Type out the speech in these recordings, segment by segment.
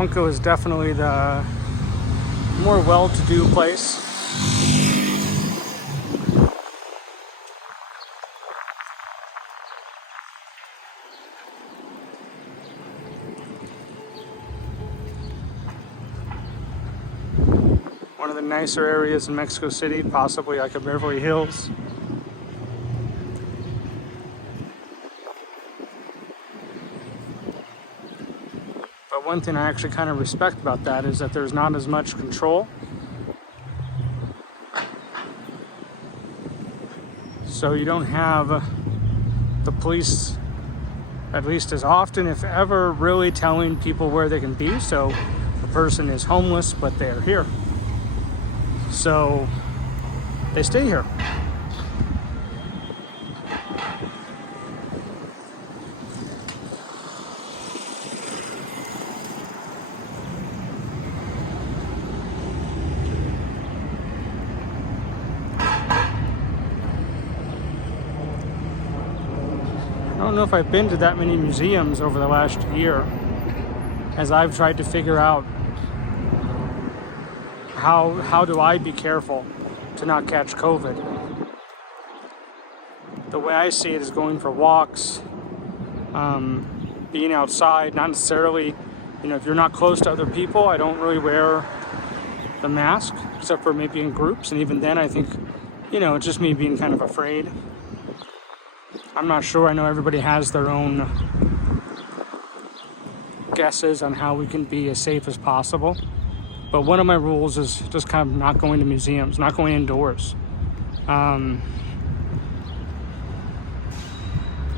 Polanco is definitely the more well-to-do place. One of the nicer areas in Mexico City, possibly like a Beverly Hills. But one thing I actually kind of respect about that is that there's not as much control. So you don't have the police, at least as often, if ever, really telling people where they can be. So the person is homeless, but they're here. So they stay here. I don't know if I've been to that many museums over the last year, as I've tried to figure out how do I be careful to not catch COVID. The way I see it is going for walks, being outside, not necessarily, if you're not close to other people, I don't really wear the mask, except for maybe in groups, and even then I think, it's just me being kind of afraid. I'm not sure. I know everybody has their own guesses on how we can be as safe as possible. But one of my rules is just kind of not going to museums, not going indoors.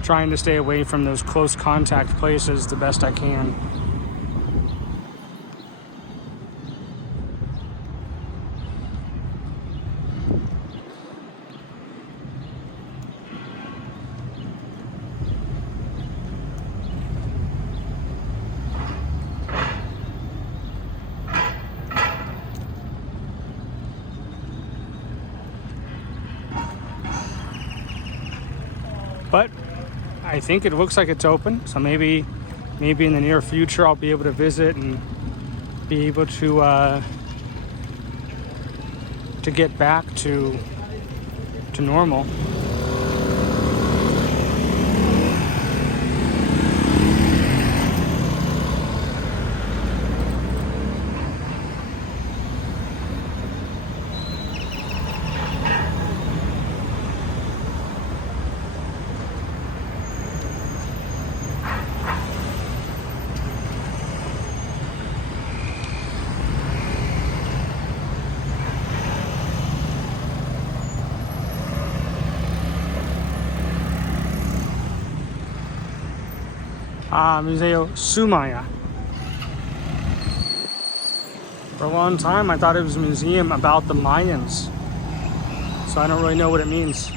Trying to stay away from those close contact places the best I can. But I think it looks like it's open, so maybe in the near future I'll be able to visit and be able to get back to normal. Museo Soumaya. For a long time, I thought it was a museum about the Mayans, so I don't really know what it means.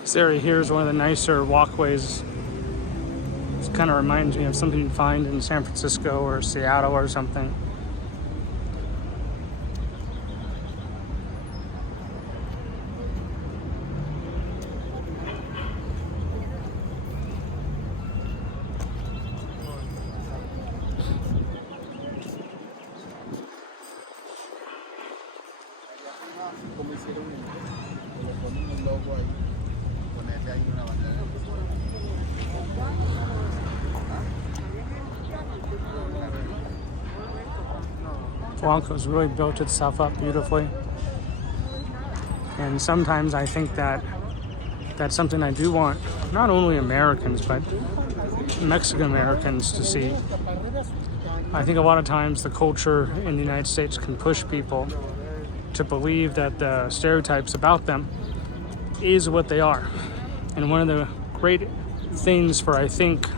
This area here is one of the nicer walkways. It kind of reminds me of something you'd find in San Francisco or Seattle or something. Polanco's really built itself up beautifully, and sometimes I think that that's something I do want not only Americans but Mexican Americans to see. I think a lot of times the culture in the United States can push people to believe that the stereotypes about them is what they are. And one of the great things for, I think,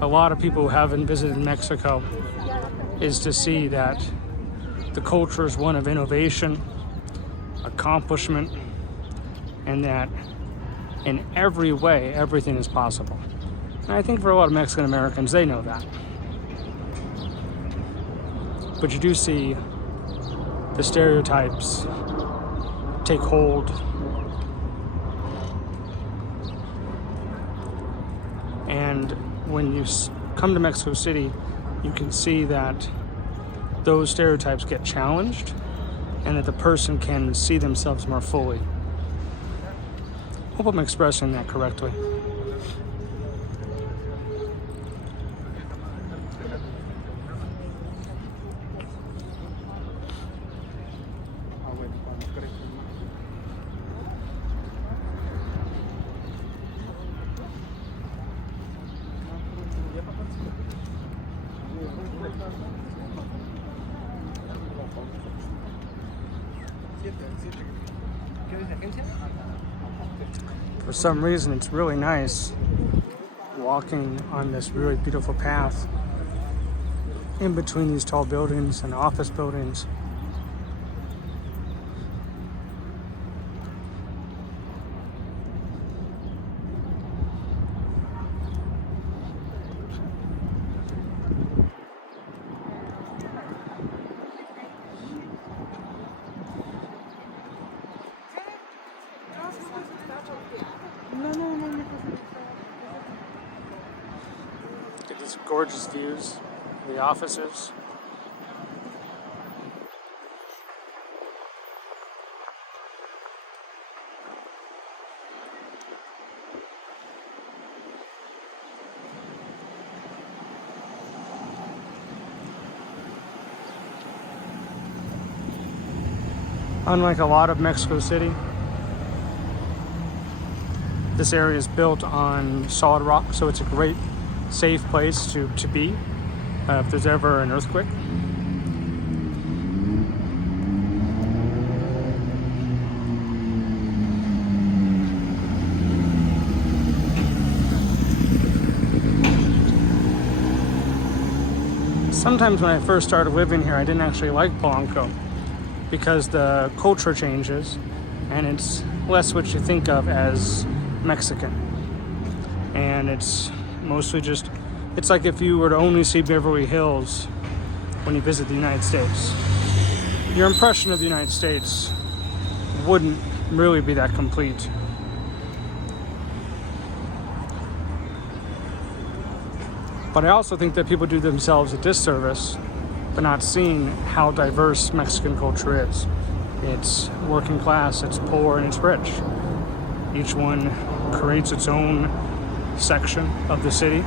a lot of people who haven't visited Mexico is to see that the culture is one of innovation, accomplishment, and that in every way, everything is possible. And I think for a lot of Mexican Americans, they know that. But you do see the stereotypes take hold. And when you come to Mexico City, you can see that those stereotypes get challenged and that the person can see themselves more fully. Hope I'm expressing that correctly. For some reason, it's really nice walking on this really beautiful path in between these tall buildings and office buildings. Get these gorgeous views of the offices. Unlike a lot of Mexico City, this area is built on solid rock, so it's a great, safe place to be if there's ever an earthquake. Sometimes when I first started living here, I didn't actually like Polanco because the culture changes and it's less what you think of as Mexican. And it's mostly just, it's like if you were to only see Beverly Hills when you visit the United States. Your impression of the United States wouldn't really be that complete. But I also think that people do themselves a disservice by not seeing how diverse Mexican culture is. It's working class, it's poor, and it's rich. Each one creates its own section of the city,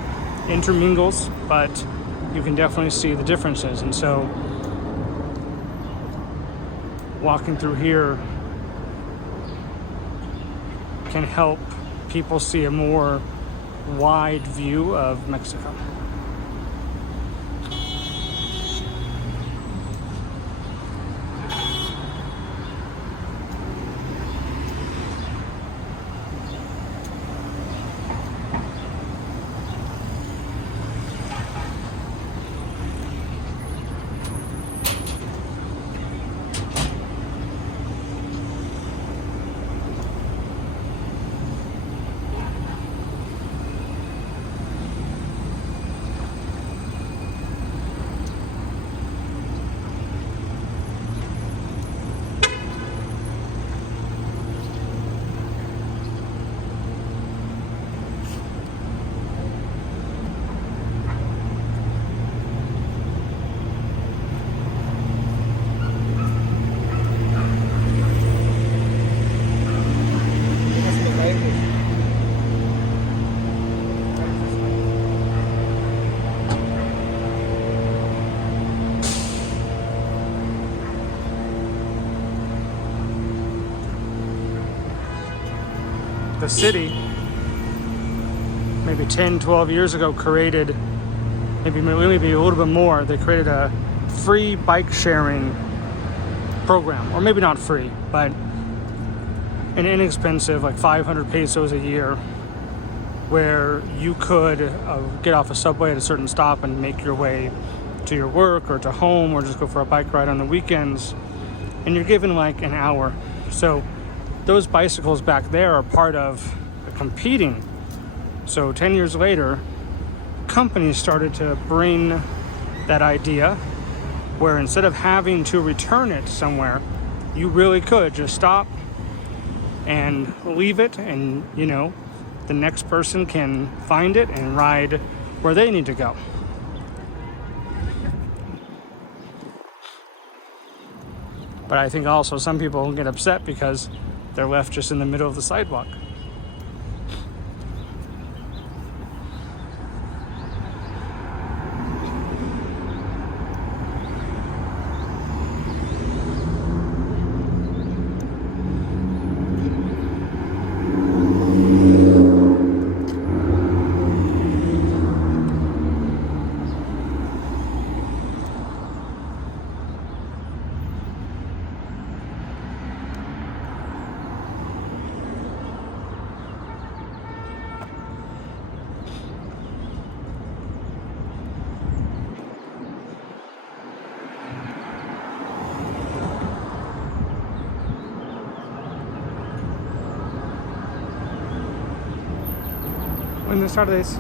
intermingles, but you can definitely see the differences. And so walking through here can help people see a more wide view of Mexico. The city, maybe 10, 12 years ago, created, maybe a little bit more, they created a free bike sharing program, or maybe not free, but an inexpensive, like 500 pesos a year, where you could get off a subway at a certain stop and make your way to your work or to home, or just go for a bike ride on the weekends, and you're given like an hour. So those bicycles back there are part of a competing. So 10 years later, companies started to bring that idea where instead of having to return it somewhere, you really could just stop and leave it, and the next person can find it and ride where they need to go. But I think also some people get upset because they're left just in the middle of the sidewalk. Buenas tardes.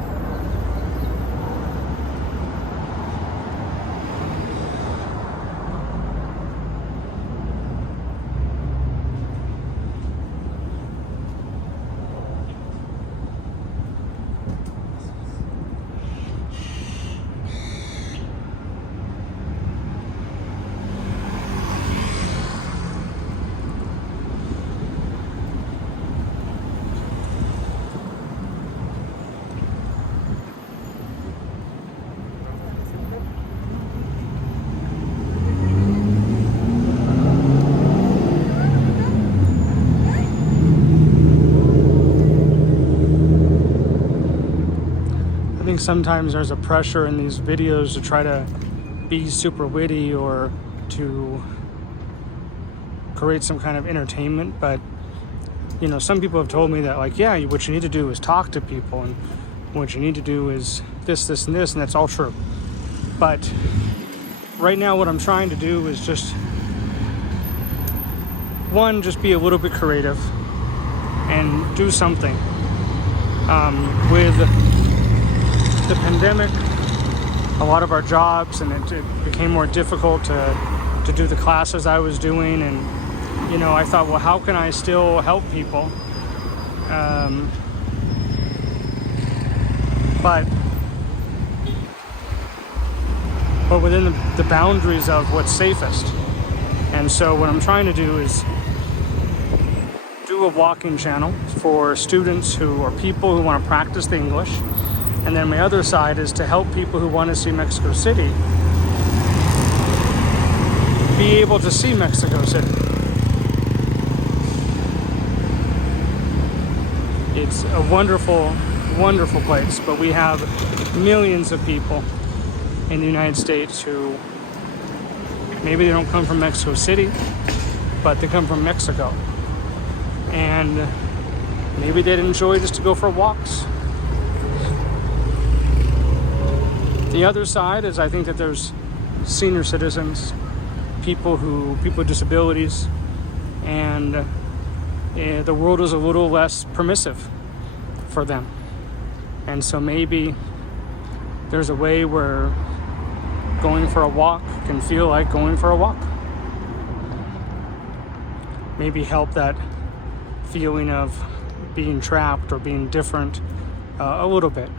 I think sometimes there's a pressure in these videos to try to be super witty or to create some kind of entertainment, but some people have told me that what you need to do is talk to people, and what you need to do is this and this, and that's all true. But right now what I'm trying to do is just be a little bit creative and do something. With the pandemic, a lot of our jobs, and it became more difficult to do the classes I was doing, and I thought, well, how can I still help people? But within the boundaries of what's safest. And so what I'm trying to do is do a walking channel for students or people who want to practice the English. And then my other side is to help people who want to see Mexico City be able to see Mexico City. It's a wonderful, wonderful place, but we have millions of people in the United States who maybe they don't come from Mexico City, but they come from Mexico. And maybe they'd enjoy just to go for walks. The other side is I think that there's senior citizens, people with disabilities, and the world is a little less permissive for them. And so maybe there's a way where going for a walk can feel like going for a walk. Maybe help that feeling of being trapped or being different a little bit.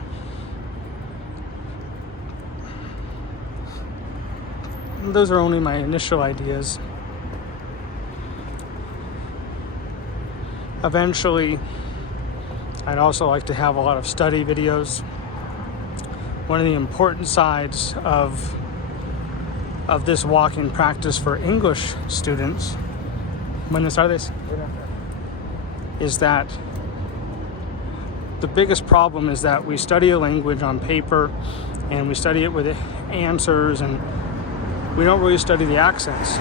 Those are only my initial ideas. Eventually, I'd also like to have a lot of study videos. One of the important sides of this walking practice for English students, buenas tardes, is that the biggest problem is that we study a language on paper and we study it with answers, and we don't really study the accents.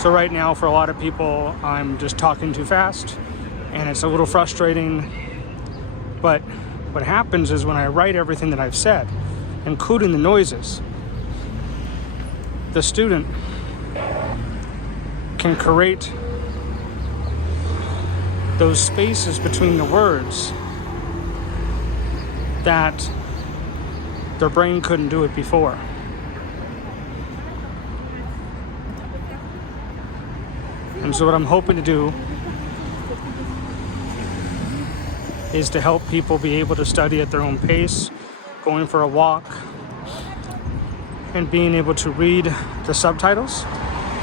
So right now, for a lot of people, I'm just talking too fast, and it's a little frustrating. But what happens is when I write everything that I've said, including the noises, the student can create those spaces between the words that their brain couldn't do it before. And so what I'm hoping to do is to help people be able to study at their own pace, going for a walk, and being able to read the subtitles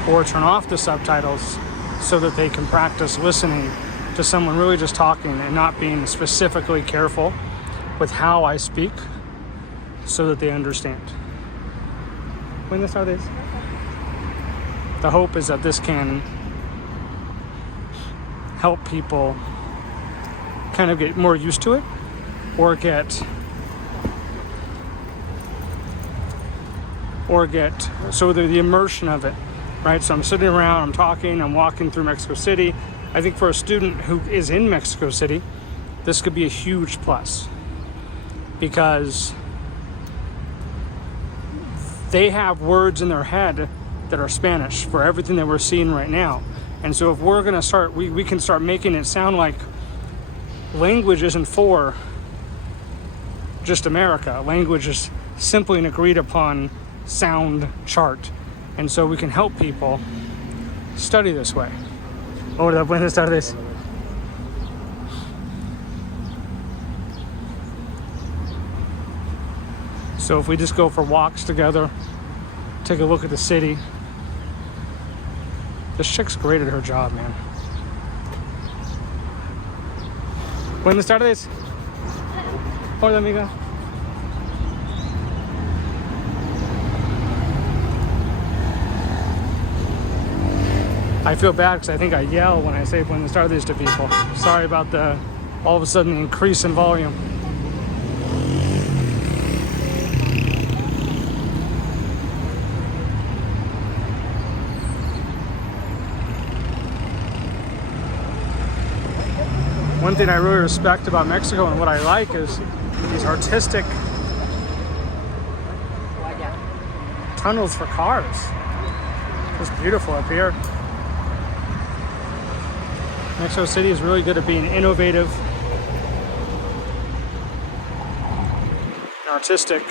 or turn off the subtitles so that they can practice listening to someone really just talking and not being specifically careful with how I speak so that they understand. Buenas tardes. The hope is that this can help people kind of get more used to it or get so the immersion of it, right? So I'm sitting around, I'm talking, I'm walking through Mexico City. I think for a student who is in Mexico City, this could be a huge plus because they have words in their head that are Spanish for everything that we're seeing right now. And so if we're gonna start, we can start making it sound like language isn't for just America. Language is simply an agreed upon sound chart. And so we can help people study this way. Hola, buenas tardes. So if we just go for walks together, take a look at the city. This chick's great at her job, man. Buenas tardes. Hola, amiga. I feel bad because I think I yell when I say buenas tardes to people. Sorry about the all of a sudden increase in volume. One thing I really respect about Mexico and what I like is these artistic tunnels for cars. It's beautiful up here. Mexico City is really good at being innovative and artistic.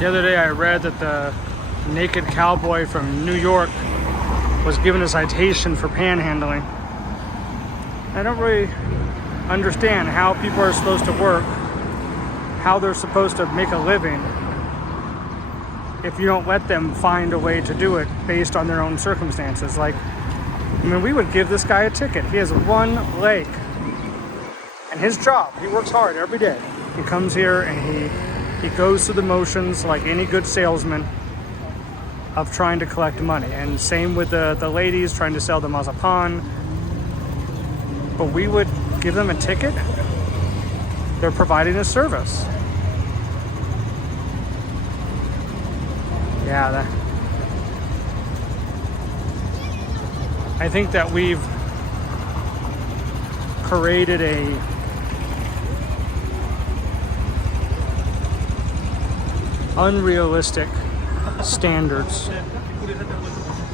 The other day I read that the naked cowboy from New York was given a citation for panhandling. I don't really understand how people are supposed to work, how they're supposed to make a living if you don't let them find a way to do it based on their own circumstances. Like, I mean, we would give this guy a ticket. He has one leg. And his job, he works hard every day. He comes here and he goes through the motions like any good salesman of trying to collect money. And same with the ladies trying to sell the mazapan. But we would give them a ticket. They're providing a service. Yeah, I think that we've created a unrealistic standards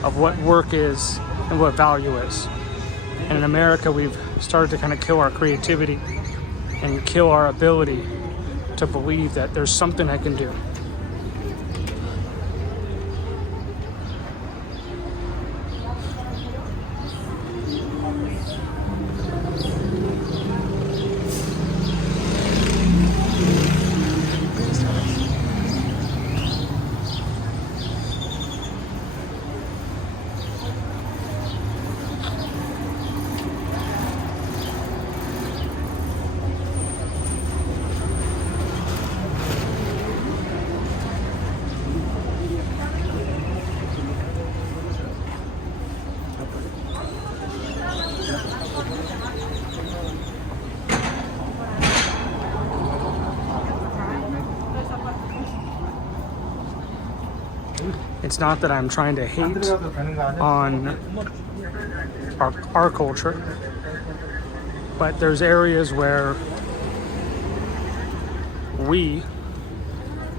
of what work is and what value is. And in America, we've started to kind of kill our creativity and kill our ability to believe that there's something I can do. It's not that I'm trying to hate on our culture, but there's areas where we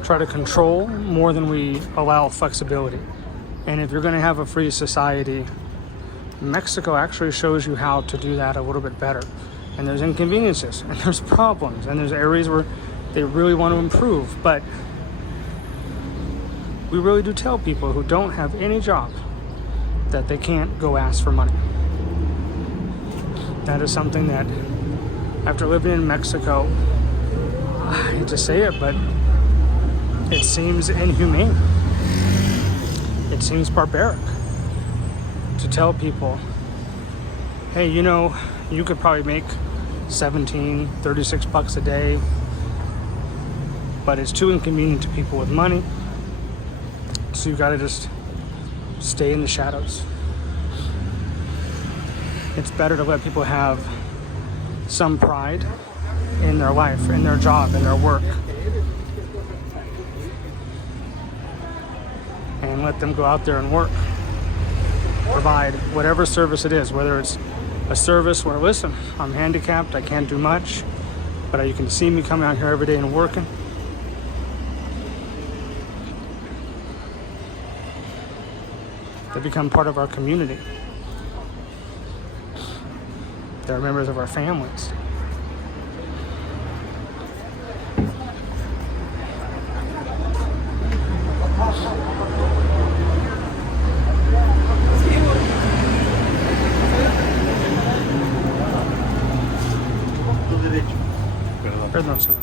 try to control more than we allow flexibility. And if you're going to have a free society, Mexico actually shows you how to do that a little bit better. And there's inconveniences, and there's problems, and there's areas where they really want to improve. But we really do tell people who don't have any job that they can't go ask for money. That is something that, after living in Mexico, I hate to say it, but it seems inhumane. It seems barbaric to tell people, hey, you know, you could probably make 36 bucks a day, but it's too inconvenient to people with money, so you gotta just stay in the shadows. It's better to let people have some pride in their life, in their job, in their work, and let them go out there and work. Provide whatever service it is, whether it's a service where, listen, I'm handicapped, I can't do much, but you can see me coming out here every day and working. They become part of our community. They're members of our families. Perdón, señor.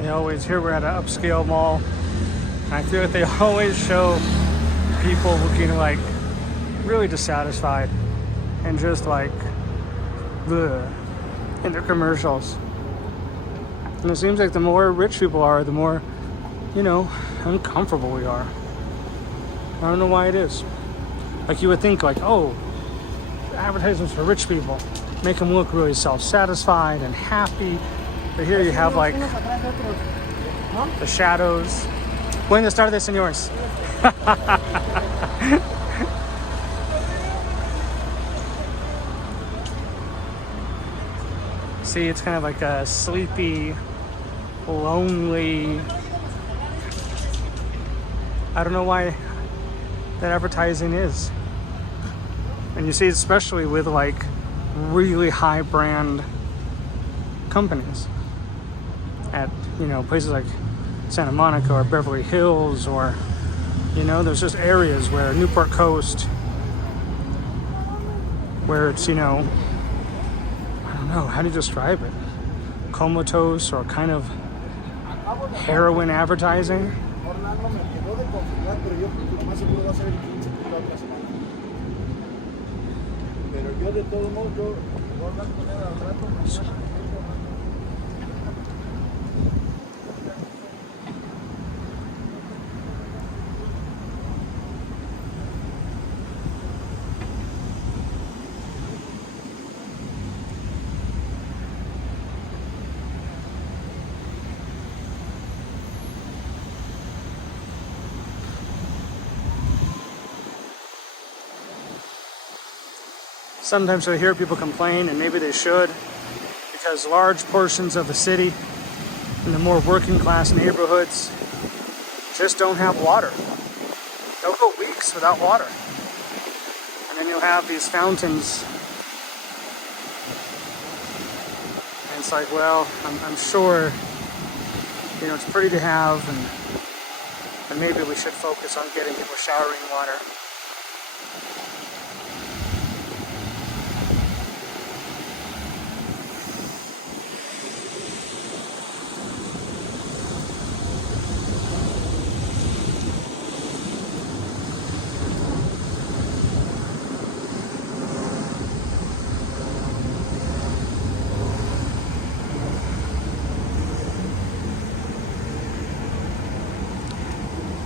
They always, here we're at an upscale mall. I feel like they always show people looking like really dissatisfied and just like bleh in their commercials. And it seems like the more rich people are, the more, uncomfortable we are. I don't know why it is. Like you would think like, oh, advertisements for rich people make them look really self-satisfied and happy. But here you have like the shadows. Buenas tardes, señores. See, it's kind of like a sleepy, lonely. I don't know why that advertising is. And you see, especially with like really high brand companies at, places like Santa Monica or Beverly Hills, or, there's just areas where Newport Coast, where it's, I don't know, how do you describe it? Comatose or kind of heroin advertising. Sometimes I hear people complain, and maybe they should, because large portions of the city in the more working class neighborhoods just don't have water. They'll go weeks without water. And then you'll have these fountains. And it's like, well, I'm sure, it's pretty to have, and maybe we should focus on getting people showering water.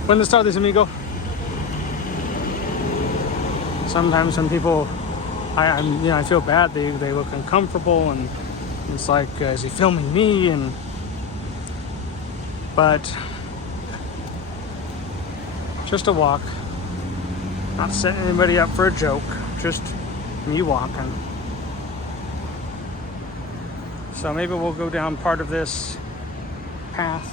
Buenas tardes, amigo. Sometimes when people, I feel bad. They look uncomfortable, and it's like, is he filming me? But just a walk, not setting anybody up for a joke. Just me walking. So maybe we'll go down part of this path.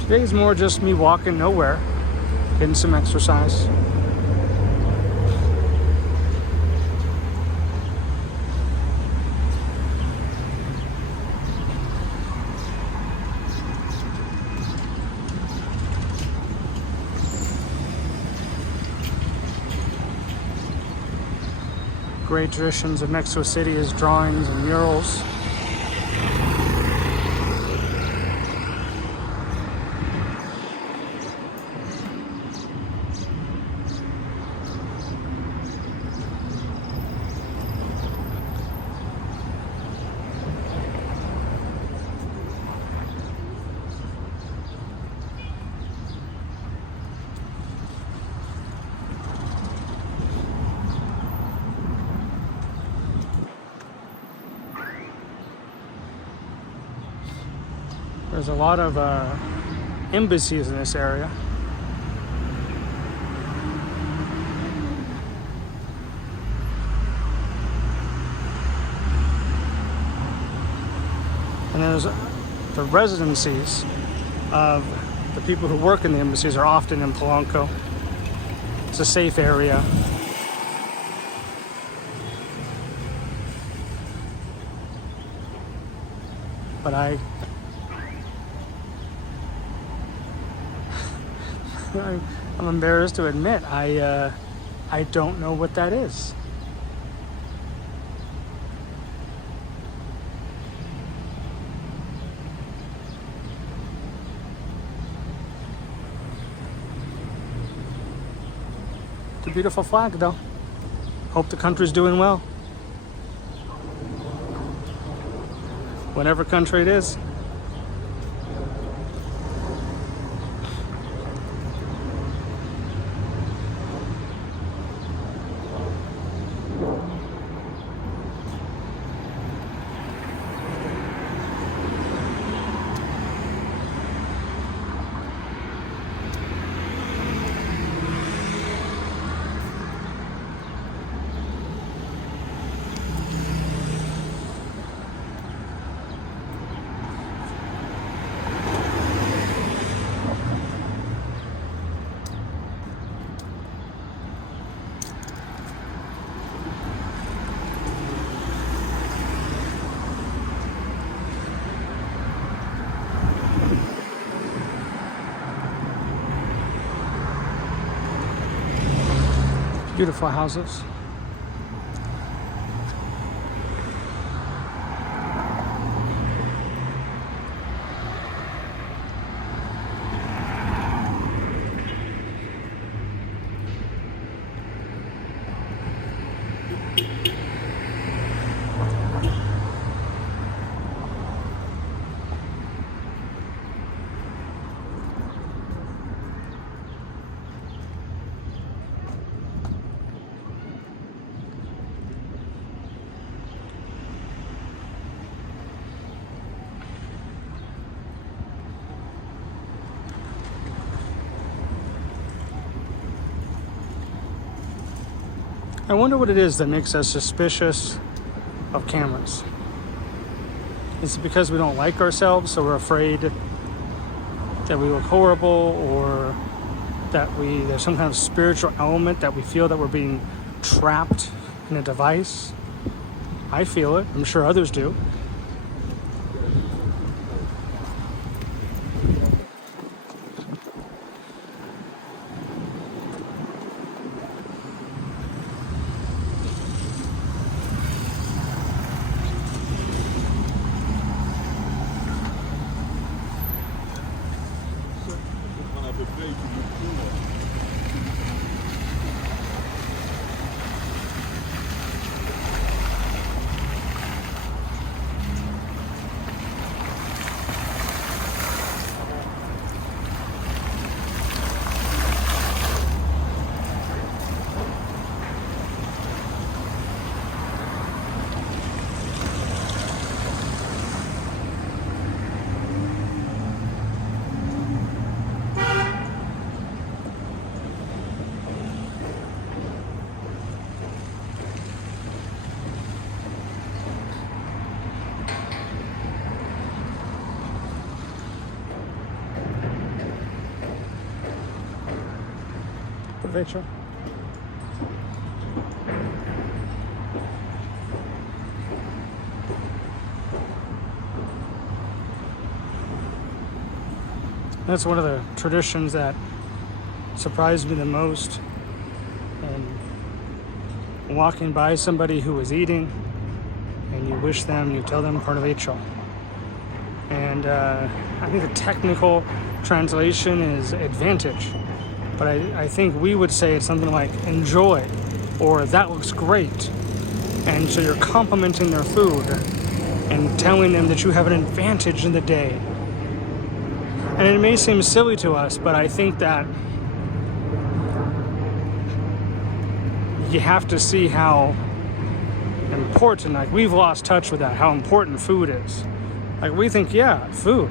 Today's more just me walking nowhere, getting some exercise. Great traditions of Mexico City is drawings and murals. There's a lot of embassies in this area. And there's the residencies of the people who work in the embassies are often in Polanco. It's a safe area. But I'm embarrassed to admit, I don't know what that is. It's a beautiful flag, though. Hope the country's doing well. whatever country it is. Beautiful houses. I wonder what it is that makes us suspicious of cameras. Is it because we don't like ourselves, so we're afraid that we look horrible, or that there's some kind of spiritual element that we feel that we're being trapped in a device? I feel it. I'm sure others do. Provecho. That's one of the traditions that surprised me the most. And walking by somebody who was eating, and you tell them provecho. And I think the technical translation is advantage. But I think we would say it's something like enjoy, or that looks great. And so you're complimenting their food and telling them that you have an advantage in the day. And it may seem silly to us, but I think that you have to see how important, like we've lost touch with that, how important food is. Like we think, yeah, food.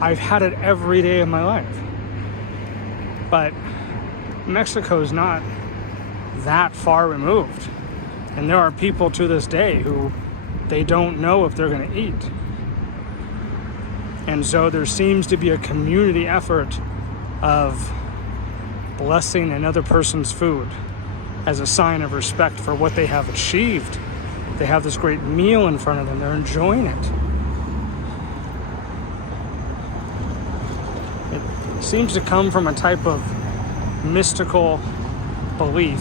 I've had it every day of my life. But Mexico's not that far removed. And there are people to this day who they don't know if they're going to eat. And so there seems to be a community effort of blessing another person's food as a sign of respect for what they have achieved. They have this great meal in front of them. They're enjoying it. It seems to come from a type of mystical belief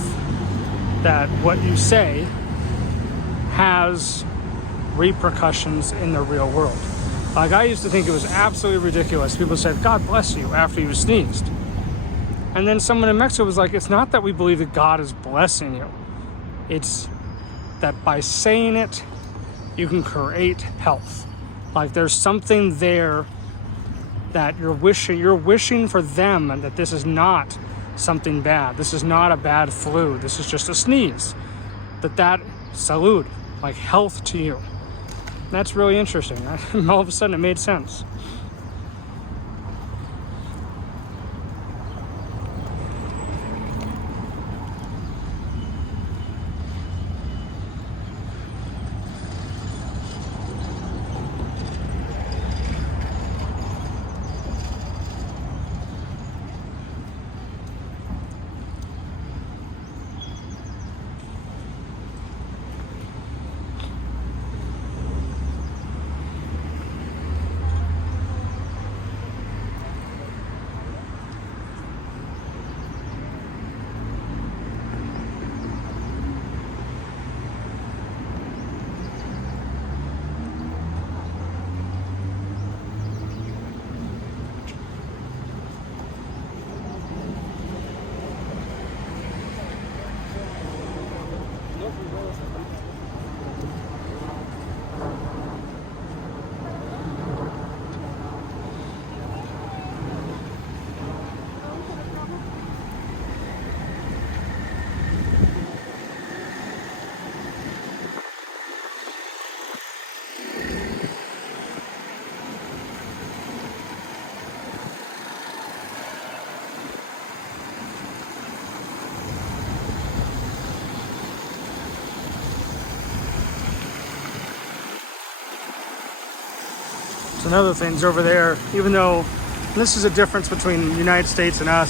that what you say has repercussions in the real world. Like I used to think it was absolutely ridiculous. People said, God bless you, after you sneezed. And then someone in Mexico was like, it's not that we believe that God is blessing you. It's that by saying it, you can create health. Like there's something there that you're wishing for them, and that this is not something bad. This is not a bad flu. This is just a sneeze. That salud, like health to you. That's really interesting. All of a sudden it made sense. So another thing's over there, even though this is a difference between the United States and us,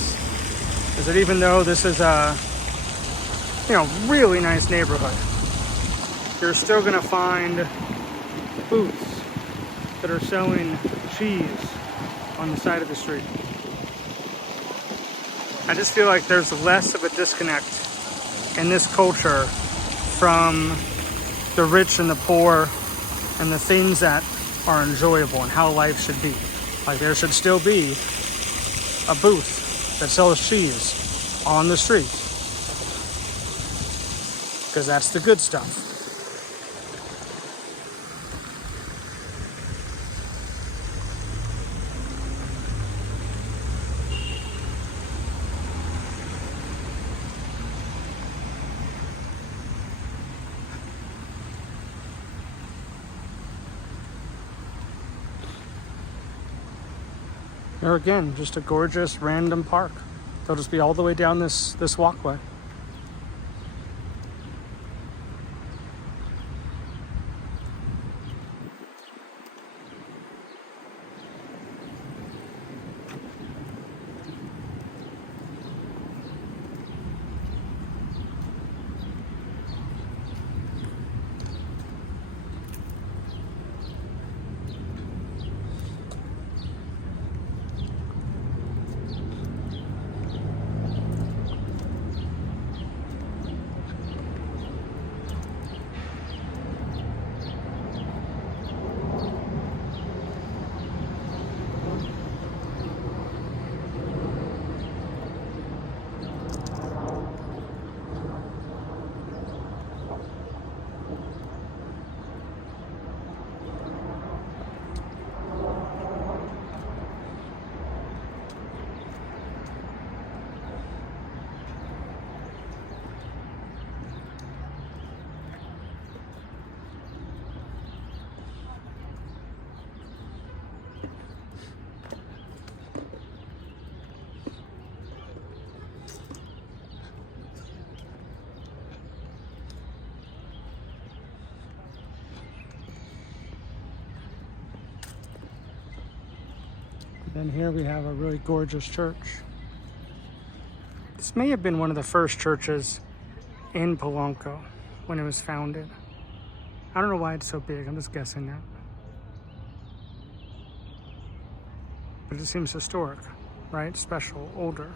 is that even though this is a really nice neighborhood, you're still gonna find booths that are selling cheese on the side of the street. I just feel like there's less of a disconnect in this culture from the rich and the poor and the things that are enjoyable and how life should be. Like there should still be a booth that sells cheese on the street, because that's the good stuff. Or again, just a gorgeous random park. They'll just be all the way down this walkway. Then here we have a really gorgeous church. This may have been one of the first churches in Polanco when it was founded. I don't know why it's so big, I'm just guessing that. But it seems historic, right? Special, older.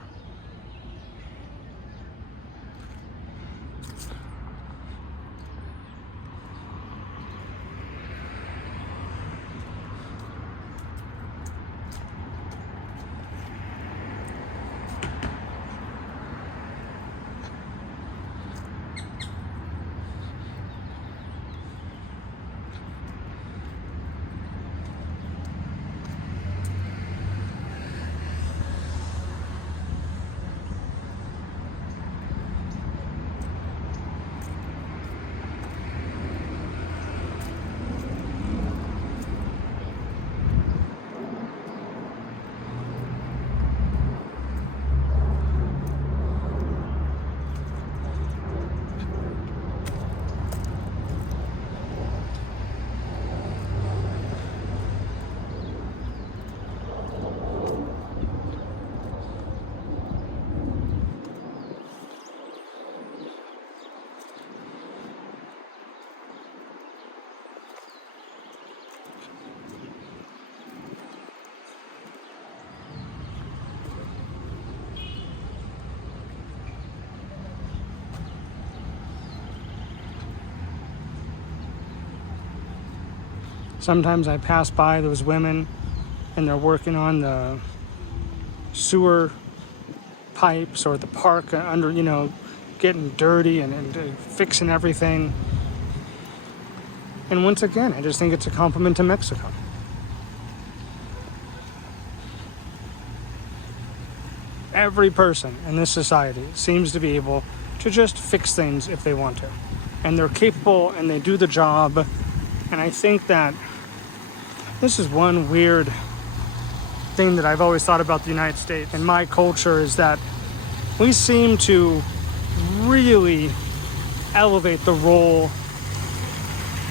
Sometimes I pass by those women and they're working on the sewer pipes or the park under, getting dirty and fixing everything. And once again, I just think it's a compliment to Mexico. Every person in this society seems to be able to just fix things if they want to. And they're capable and they do the job. And I think that this is one weird thing that I've always thought about the United States and my culture, is that we seem to really elevate the role.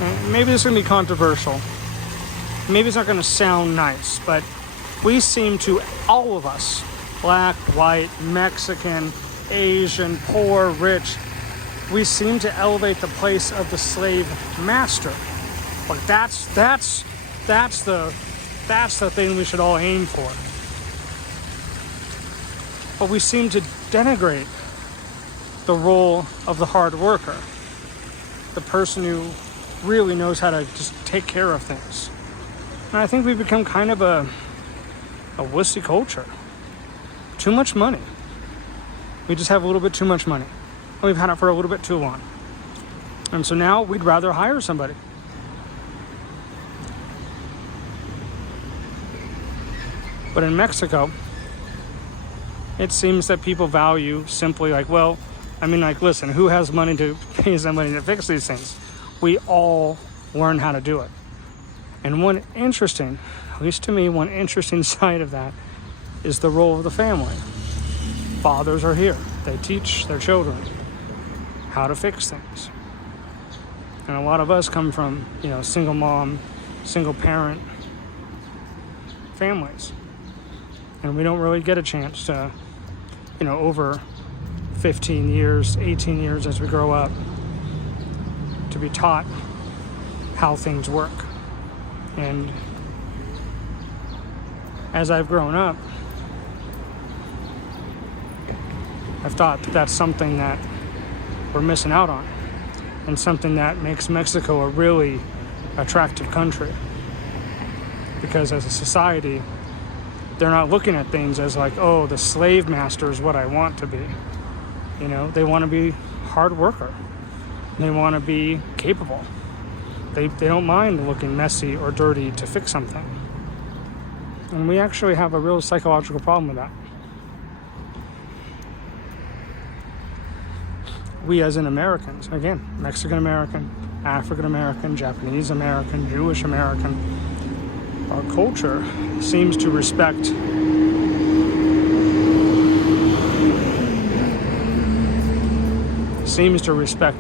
And maybe this is going to be controversial. Maybe it's not going to sound nice, but we seem to, all of us, black, white, Mexican, Asian, poor, rich, we seem to elevate the place of the slave master. Like that's the thing we should all aim for. But we seem to denigrate the role of the hard worker, the person who really knows how to just take care of things. And I think we've become kind of a wussy culture. Too much money. We just have a little bit too much money. And we've had it for a little bit too long. And so now we'd rather hire somebody. But in Mexico, it seems that people value simply listen, who has money to pay somebody to fix these things? We all learn how to do it. And one interesting side of that is the role of the family. Fathers are here. They teach their children how to fix things. And a lot of us come from, single mom, single parent families. And we don't really get a chance to, over 15 years, 18 years as we grow up, to be taught how things work. And as I've grown up, I've thought that that's something that we're missing out on, and something that makes Mexico a really attractive country. Because as a society, they're not looking at things as like, oh, the slave master is what I want to be. They want to be hard worker. They want to be capable. They don't mind looking messy or dirty to fix something. And we actually have a real psychological problem with that. We as in Americans, again, Mexican American, African American, Japanese American, Jewish American, our culture seems to respect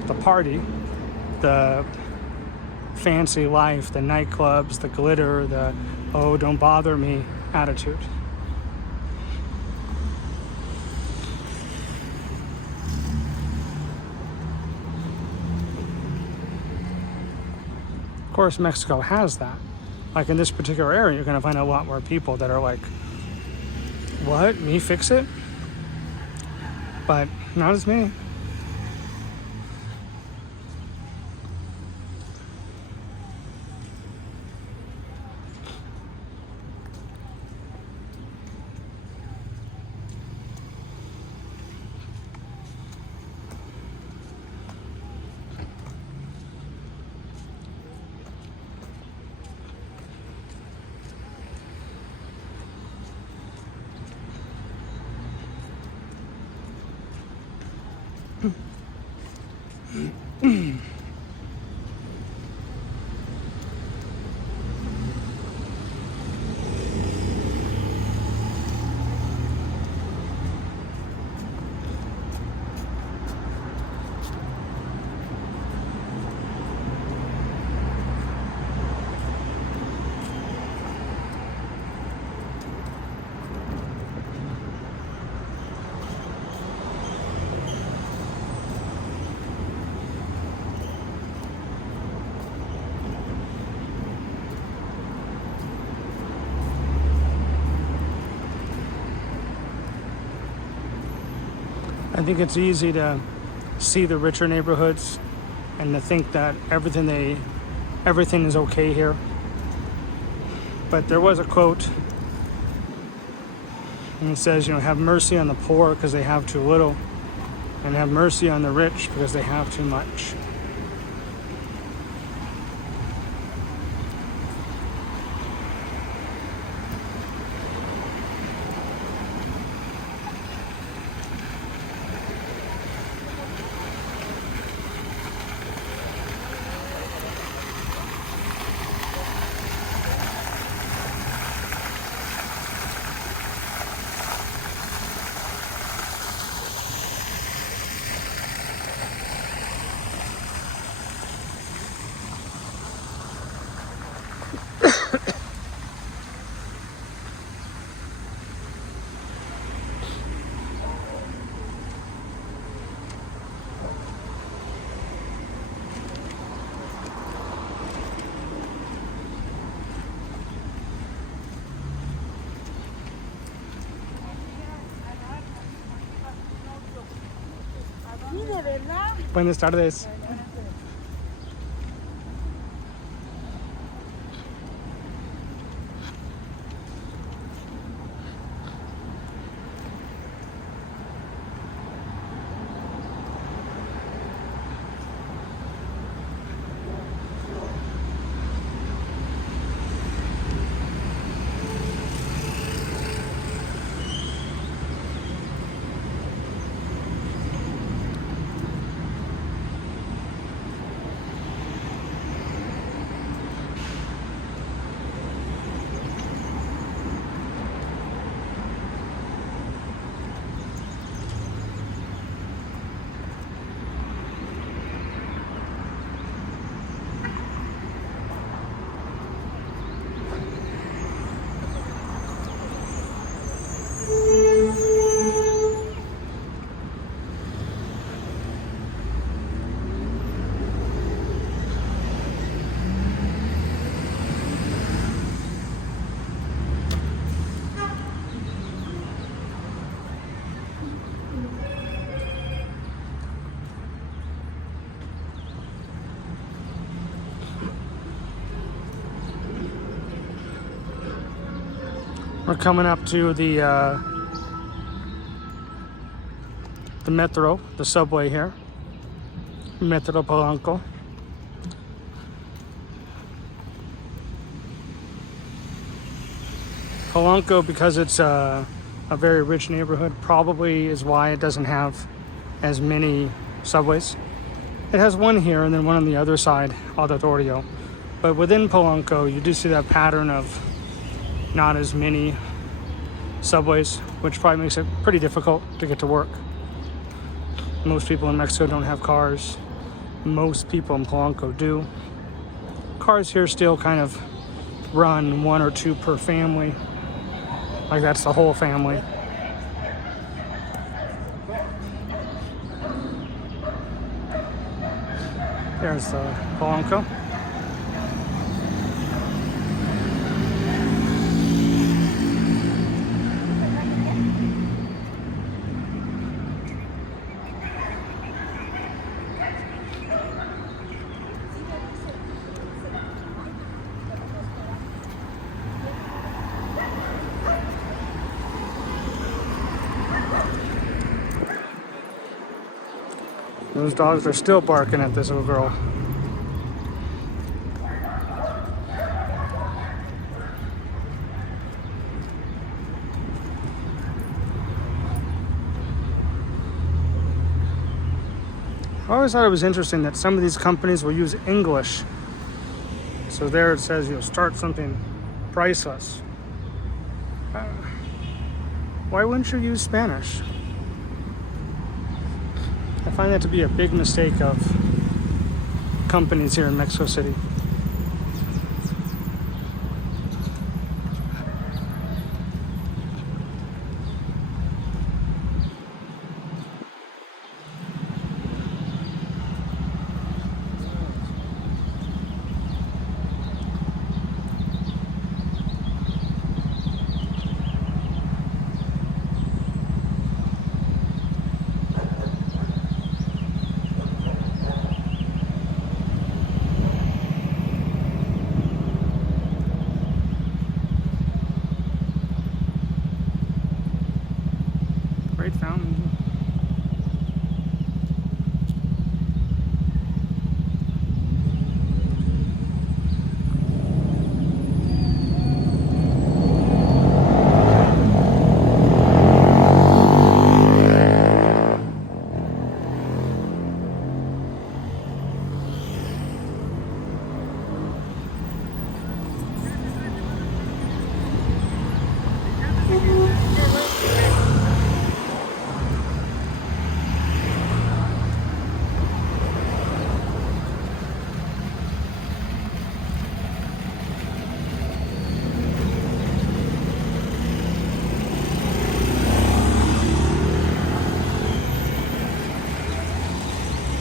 the party, the fancy life, the nightclubs, the glitter, the oh, don't bother me attitude. Of course, Mexico has that. Like in this particular area, you're going to find a lot more people that are like, what? Me fix it? But not as many. I think it's easy to see the richer neighborhoods and to think that everything is okay here. But there was a quote, and it says, have mercy on the poor because they have too little, and have mercy on the rich because they have too much. Buenas tardes. We're coming up to the metro, the subway here, Metro Polanco. Polanco, because it's a very rich neighborhood, probably is why it doesn't have as many subways. It has one here and then one on the other side, Auditorio. But within Polanco, you do see that pattern of not as many subways, which probably makes it pretty difficult to get to work. Most people in Mexico don't have cars. Most people in Polanco do. Cars here still kind of run 1 or 2 per family. Like that's the whole family. There's the Polanco. Those dogs are still barking at this little girl. I always thought it was interesting that some of these companies will use English. So there it says you'll start something priceless. Why wouldn't you use Spanish? I find that to be a big mistake of companies here in Mexico City. White Fountain.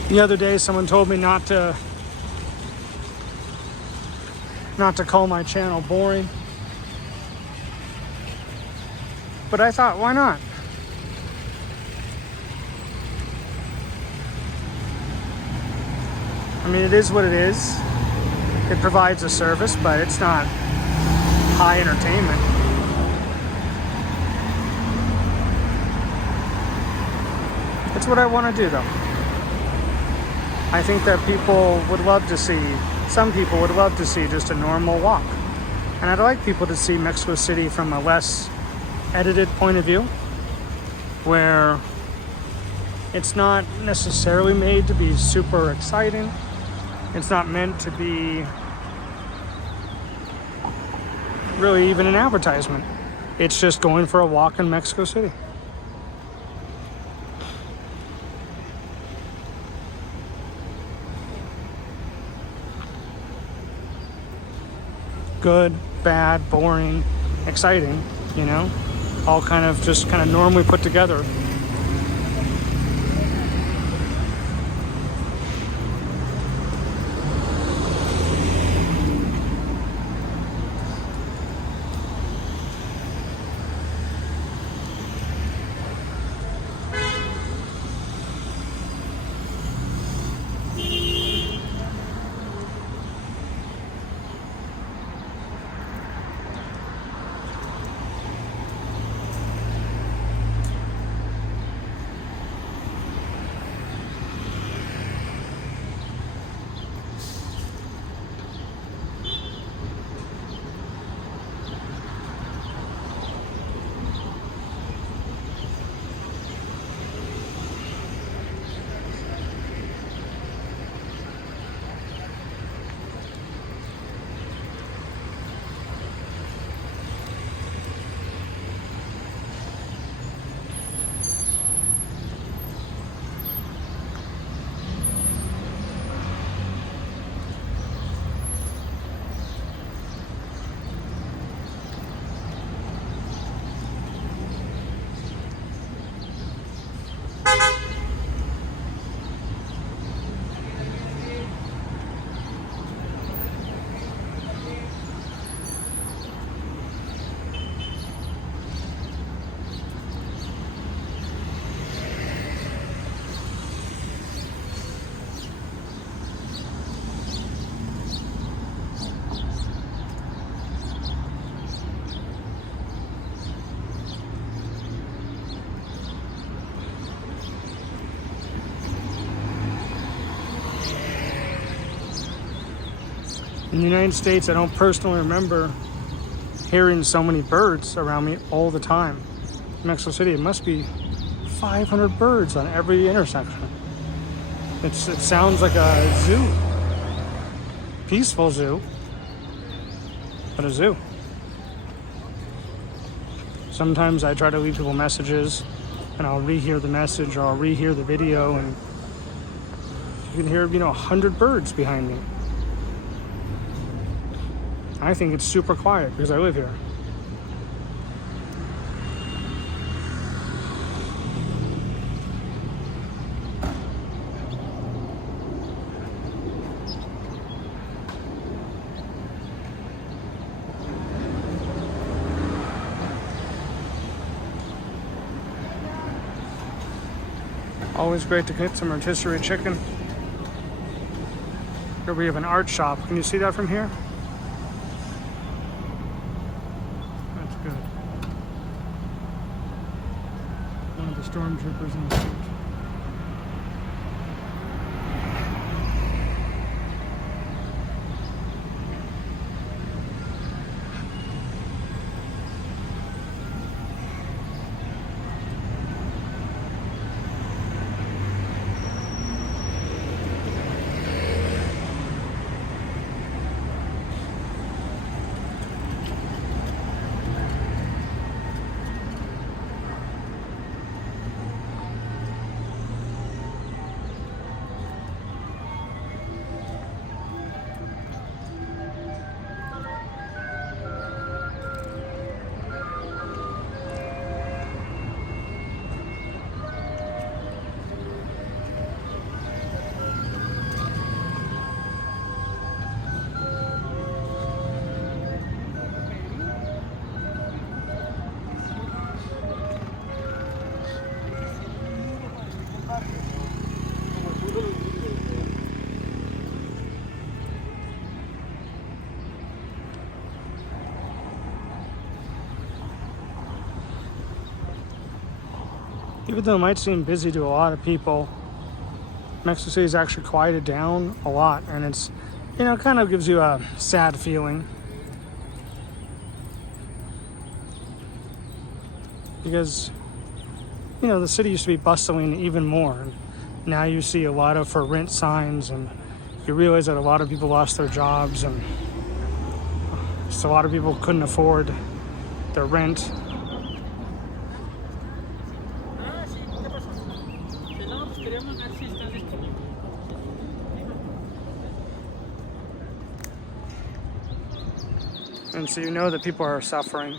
The other day, someone told me not to call my channel boring. But I thought, why not? I mean, it is what it is. It provides a service, but it's not high entertainment. It's what I want to do, though. I think that people would love to see, some people would love to see just a normal walk. And I'd like people to see Mexico City from a less edited point of view, where it's not necessarily made to be super exciting. It's not meant to be really even an advertisement. It's just going for a walk in Mexico City. Good, bad, boring, exciting, you know, all kind of normally put together. In the United States, I don't personally remember hearing so many birds around me all the time. In Mexico City, it must be 500 birds on every intersection. It sounds like a zoo. Peaceful zoo, but a zoo. Sometimes I try to leave people messages, and I'll rehear the message, or I'll rehear the video, and you can hear, 100 birds behind me. I think it's super quiet because I live here. Always great to get some rotisserie chicken. Here we have an art shop. Can you see that from here? the stormtroopers in the street. Even though it might seem busy to a lot of people, Mexico City is actually quieted down a lot, and it's, kind of gives you a sad feeling. Because, the city used to be bustling even more. And now you see a lot of for rent signs, and you realize that a lot of people lost their jobs, and just a lot of people couldn't afford their rent. And so you know that people are suffering.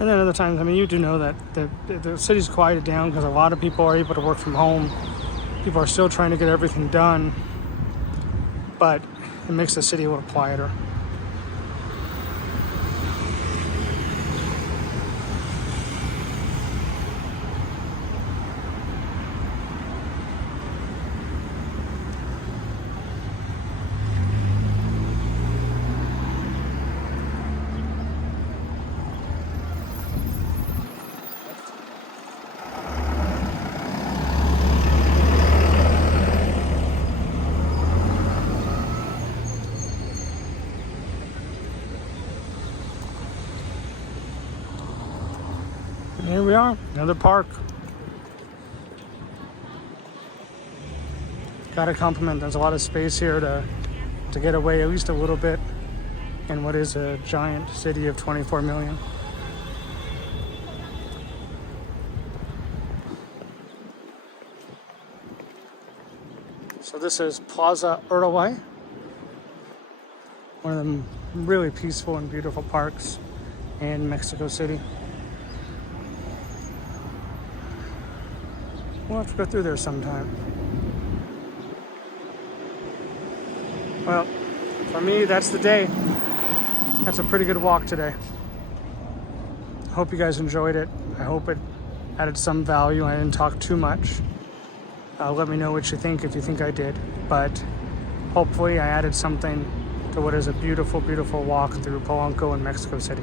And then other times, you do know that the city's quieted down because a lot of people are able to work from home. People are still trying to get everything done, but it makes the city a little quieter. Here we are, another park. Gotta compliment, there's a lot of space here to get away at least a little bit in what is a giant city of 24 million. So this is Plaza Uruguay, one of the really peaceful and beautiful parks in Mexico City. We'll have to go through there sometime. Well, for me, that's the day. That's a pretty good walk today. I hope you guys enjoyed it. I hope it added some value. I didn't talk too much. Let me know what you think if you think I did. But hopefully I added something to what is a beautiful, beautiful walk through Polanco in Mexico City.